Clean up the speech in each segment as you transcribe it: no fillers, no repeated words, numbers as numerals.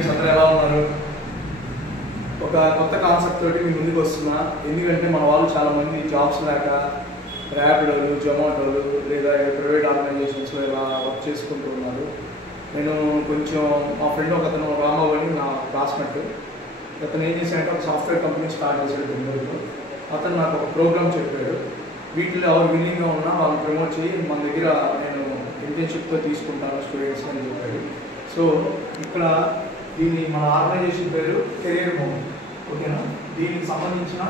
Friends అందరూ ఎలా ఉన్నారు? ఒక కొత్త కాన్సెప్ట్ తోటి మీ ముందుకు వస్తున్నా. ఎందుకంటే మన వాళ్ళు చాలామంది జాబ్స్ లేక ర్యాపిడోలు, జొమాటోలు లేదా ప్రైవేట్ ఆర్గనైజేషన్స్లో ఇలా వర్క్ చేసుకుంటూ ఉన్నారు. నేను కొంచెం మా ఫ్రెండ్ ఒకతను రామావు అని నా క్లాస్మేట్, అతను ఏం చేశాడంటే ఒక సాఫ్ట్వేర్ కంపెనీ స్టార్ట్ చేశాడు బెంగళూరులో. అతను నాకు ఒక ప్రోగ్రామ్ చెప్పాడు. వీటిలో ఎవరు విల్లింగ్గా ఉన్నా వాళ్ళని ప్రమోట్ చేయి, మన దగ్గర నేను ఇంటర్న్షిప్తో తీసుకుంటాను స్టూడెంట్స్ అని చెప్పాడు. సో ఇక్కడ దీన్ని మన ఆర్గనైజేషన్ పేరు కెరియర్ హోమ్, ఓకేనా? దీనికి సంబంధించిన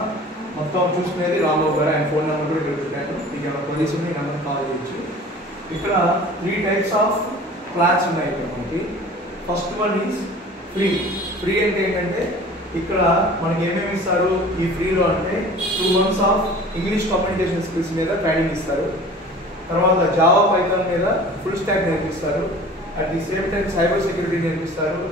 మొత్తం చూసుకునేది రాంబాబు గారు. ఆయన ఫోన్ నెంబర్ కూడా ఇక్కడ పెట్టాను, మీకు ఏమైనా పొజిషన్ ఈ నెంబర్ కాల్ చేయొచ్చు. ఇక్కడ 3 types ఆఫ్ ప్లాన్స్ ఉన్నాయి ఇక్కడ మనకి. First one is free. Free అంటే ఏంటంటే ఇక్కడ మనకి ఏమేమి ఇస్తారు ఈ ఫ్రీలో అంటే 2 months of English communication skills మీద ట్రైనింగ్ ఇస్తారు. తర్వాత జావా పైథాన్ మీద ఫుల్ స్టాక్ నేర్పిస్తారు. At the same time cyber security నేర్పిస్తారు.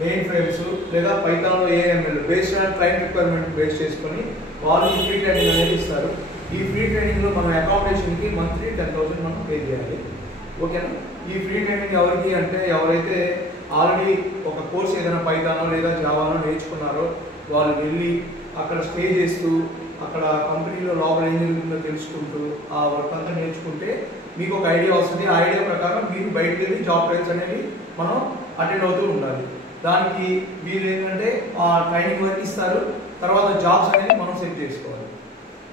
మెయిన్ ఫ్రేమ్స్ లేదా పైథాన్లో AML based on client requirement base చేసుకొని వాళ్ళు ఈ ఫ్రీ ట్రైనింగ్ అనేది ఇస్తారు. ఈ ఫ్రీ ట్రైనింగ్లో మనం అకామిడేషన్కి మంత్లీ 10,000 మనం పే చేయాలి, ఓకేనా? ఈ ఫ్రీ ట్రైనింగ్ ఎవరికి అంటే ఎవరైతే ఆల్రెడీ ఒక కోర్స్ ఏదైనా పైథానో లేదా జావానో నేర్చుకున్నారో వాళ్ళు వెళ్ళి అక్కడ స్టే చేస్తూ అక్కడ కంపెనీలో లోపల ఏం జరుగుతుందో తెలుసుకుంటూ ఆ వర్క్ అంతా నేర్చుకుంటే మీకు ఒక ఐడియా వస్తుంది. ఆ ఐడియా ప్రకారం మీరు బయటకు వెళ్ళి జాబ్ ట్రైల్స్ అనేవి మనం అటెండ్ అవుతూ ఉండాలి. దానికి మీరు ఏంటంటే ఆ ట్రైనింగ్ వర్క్ ఇస్తారు, తర్వాత జాబ్స్ అనేవి మనం సెట్ చేసుకోవాలి.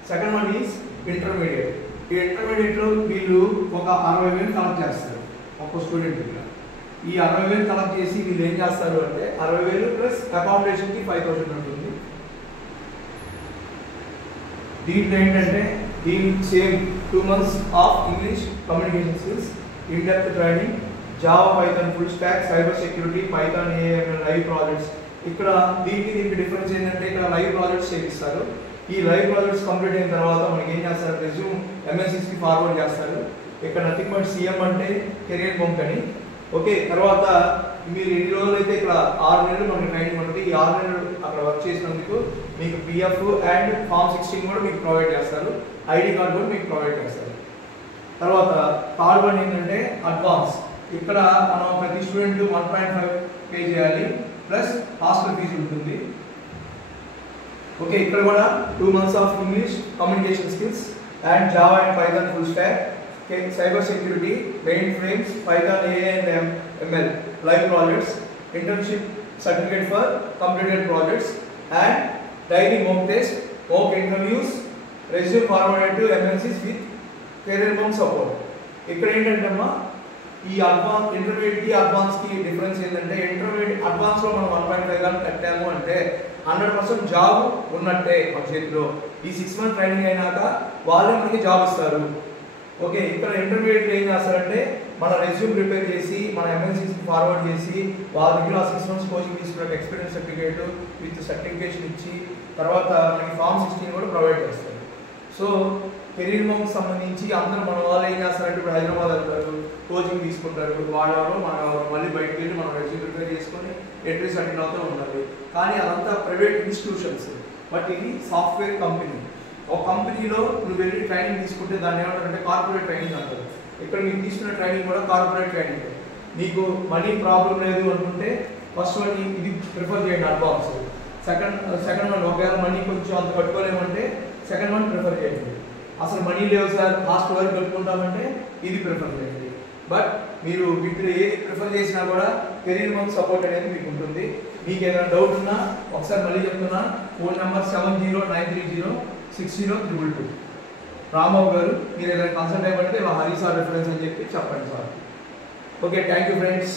Second one is intermediate. ఈ ఇంటర్మీడియట్లో వీళ్ళు ఒక 60,000 కలెక్ట్ చేస్తారు ఒక్క స్టూడెంట్ దగ్గర. ఈ 60,000 కలెక్ట్ చేసి వీళ్ళు ఏం చేస్తారు అంటే 60,000 ప్లస్ అకామిడేషన్కి 5,000 ఉంటుంది. దీంట్లో ఏంటంటే same 2 months of English communication skills, in depth training, Java Python full stock, cyber security, Python AML, live projects. ఇక్కడ దీనికి డిఫరెన్స్ ఏంటంటే ఇక్కడ లైవ్ ప్రాజెక్ట్స్ చేపిస్తారు. ఈ లైవ్ ప్రాజెక్ట్స్ కంప్లీట్ అయిన తర్వాత మనకి ఏం చేస్తారు, రెజ్యూమ్ ఎంఎస్సికి ఫార్వర్డ్ చేస్తారు. ఇక్కడ నథింగ్ బట్ సీఎం అంటే కెరియర్ హోమ్ అని, ఓకే. తర్వాత మీరు ఎన్ని రోజులు అయితే ఇక్కడ 6 నెలలు మనకి ట్రైనింగ్ ఉంటుంది. ఈ 6 నెలలు అక్కడ వర్క్ చేసినందుకు మీకు పిఎఫ్ అండ్ ఫామ్ 16 కూడా మీకు ప్రొవైడ్ చేస్తారు. ఐడి కార్డు కూడా మీకు ప్రొవైడ్ చేస్తారు. తర్వాత థర్డ్ వన్ ఏంటంటే అడ్వాన్స్. ఇక్కడ మనం ప్రతి స్టూడెంట్ 1.5 పే చేయాలి, ప్లస్ హాస్టల్ ఫీజు ఉంటుంది, ఓకే. ఇక్కడ కూడా 2 months of English communication skills and Java and Python full stock, cyber security, main frames, Python AML, live projects, internship certificate for completed projects and daily mock test, mock interviews, resume forwarded to MNCs with career home support. ఇక్కడ ఏంటంటే అమ్మా ఈ ఇంటర్మీడియట్కి అడ్వాన్స్కి difference ఏంటంటే intermediate అడ్వాన్స్లో మనం 1.5 కట్టాము అంటే 100% job ఉన్నట్టే మన చేతిలో. ఈ 6 month ట్రైనింగ్ అయినాక వాళ్ళే మనకి జాబ్ ఇస్తారు, ఓకే. ఇక్కడ ఇంటర్మీడియట్ ఏం చేస్తారంటే మన రెజ్యూమ్ ప్రిపేర్ చేసి మన ఎంఎన్సీకి ఫార్వర్డ్ చేసి వాళ్ళ దగ్గర 6 months కోచింగ్ తీసుకున్న ఎక్స్పీరియన్స్ సర్టిఫికేట్ విత్ సర్టిఫికేషన్ ఇచ్చి తర్వాత మనకి ఫామ్ 16 కూడా ప్రొవైడ్ చేస్తారు. సో కెరీర్ హోమ్కి సంబంధించి అందరూ మన వాళ్ళు ఏం చేస్తారంటే ఇప్పుడు హైదరాబాద్ వెళ్తారు, కోచింగ్ తీసుకుంటారు, వాళ్ళెవరో మన మళ్ళీ బయటకు వెళ్ళి మనం రెజ్యూమ్ ప్రిపేర్ చేసుకొని ఎంట్రీస్ అటెండ్ అవుతూ ఉండాలి. కానీ అదంతా ప్రైవేట్ ఇన్స్టిట్యూషన్స్, బట్ ఇది సాఫ్ట్వేర్ కంపెనీ. ఒక కంపెనీలో నువ్వు వెళ్ళి ట్రైనింగ్ తీసుకుంటే దాన్ని ఏమంటారంటే కార్పొరేట్ ట్రైనింగ్ అంటారు. ఇక్కడ మీరు తీసుకున్న ట్రైనింగ్ కూడా కార్పొరేట్ ట్రైనింగ్. మీకు మనీ ప్రాబ్లం లేదు అనుకుంటే ఫస్ట్ వన్ ఇది ప్రిఫర్ చేయండి అడ్వాన్స్. సెకండ్ వన్ ఒకవేళ మనీ కొంచెం అంత కట్టుకోలేమంటే సెకండ్ వన్ ప్రిఫర్ చేయండి. అసలు మనీ లేవు సార్ హాస్టల్ వరకు కట్టుకుంటామంటే ఇది ప్రిఫర్ చేయండి. బట్ మీరు వీటిలో ఏది ప్రిఫర్ చేసినా కూడా కెరీర్ హోమ్ సపోర్ట్ అనేది మీకు ఉంటుంది. మీకు ఏదైనా డౌట్ ఉన్నా ఒకసారి మళ్ళీ చెప్తున్నా, ఫోన్ నెంబర్ 7093060222. రాంబాబు గారు, మీరు ఏదైనా కన్సల్ట్ అయ్యబడితే హరి సార్ రిఫరెన్స్ అని చెప్పి చెప్పండి sir, okay. Thank you friends.